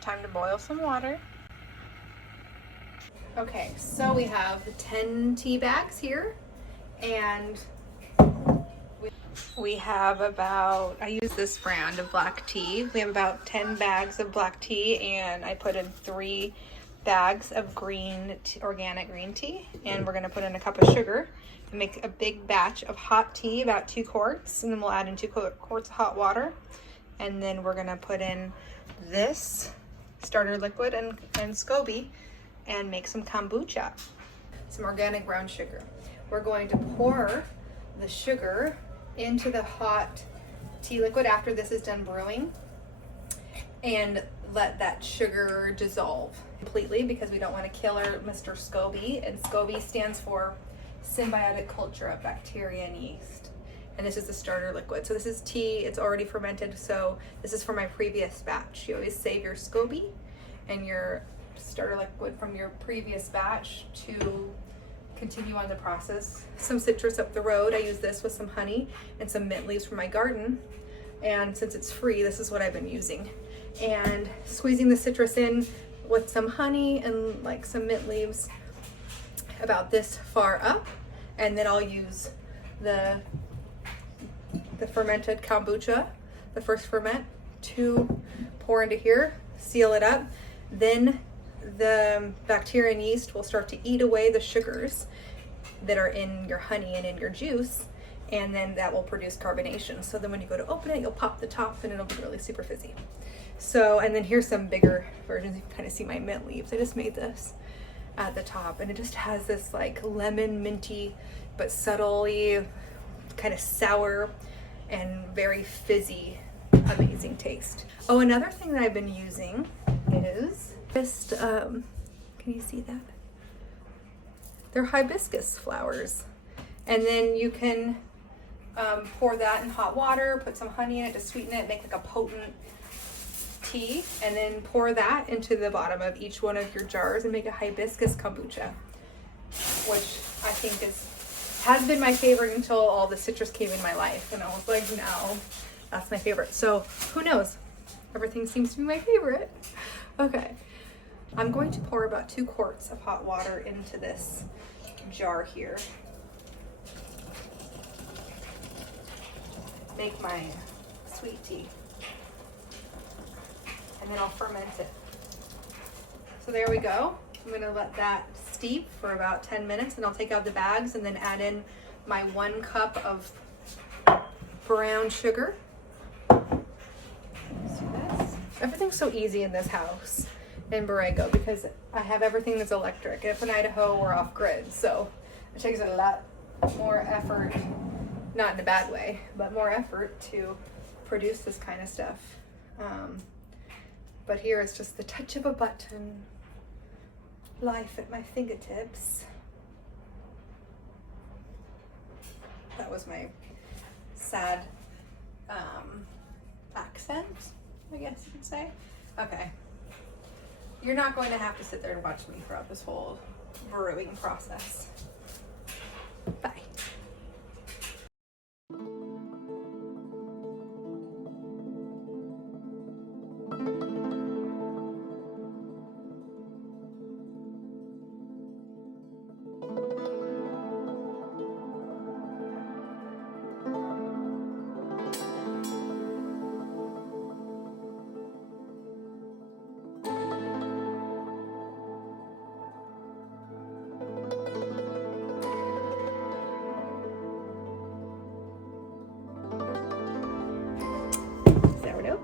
Time to boil some water. Okay, so we have 10 tea bags here, and we have about, I use this brand of black tea. We have about 10 bags of black tea, and I put in 3 bags of organic green tea, and we're gonna put in a cup of sugar and make a big batch of hot tea, about 2 quarts, and then we'll add in 2 quarts of hot water, and then we're gonna put in this starter liquid and SCOBY and make some kombucha, some organic brown sugar. We're going to pour the sugar into the hot tea liquid after this is done brewing and let that sugar dissolve completely, because we don't want to kill our Mr. SCOBY, and SCOBY stands for symbiotic culture of bacteria and yeast. And this is the starter liquid. So this is tea, it's already fermented, so this is for my previous batch. You always save your SCOBY and your starter liquid from your previous batch to continue on the process. Some citrus up the road. I use this with some honey and some mint leaves from my garden. And since it's free, this is what I've been using. And squeezing the citrus in with some honey and like some mint leaves about this far up. And then I'll use the fermented kombucha, the first ferment, to pour into here, seal it up. Then the bacteria and yeast will start to eat away the sugars that are in your honey and in your juice, and then that will produce carbonation. So then when you go to open it, you'll pop the top and it'll be really super fizzy. So, and then here's some bigger versions. You can kind of see my mint leaves. I just made this at the top, and it just has this like lemon minty but subtly kind of sour and very fizzy, amazing taste. Oh, another thing that I've been using is just, can you see that? They're hibiscus flowers. And then you can pour that in hot water, put some honey in it to sweeten it, make like a potent tea, and then pour that into the bottom of each one of your jars and make a hibiscus kombucha, which I think has been my favorite until all the citrus came in my life, and I was like, no, that's my favorite. So who knows? Everything seems to be my favorite. Okay, I'm going to pour about 2 quarts of hot water into this jar here. Make my sweet tea. And then I'll ferment it. So there we go. I'm gonna let that steep for about 10 minutes, and I'll take out the bags and then add in my 1 cup of brown sugar. See this? Everything's so easy in this house in Borrego because I have everything that's electric. If in Idaho, we're off grid, so it takes a lot more effort, not in a bad way, but more effort to produce this kind of stuff. But here it's just the touch of a button. Life at my fingertips. That was my sad accent, I guess you could say. Okay. You're not going to have to sit there and watch me throughout this whole brewing process. Bye. Sourdough.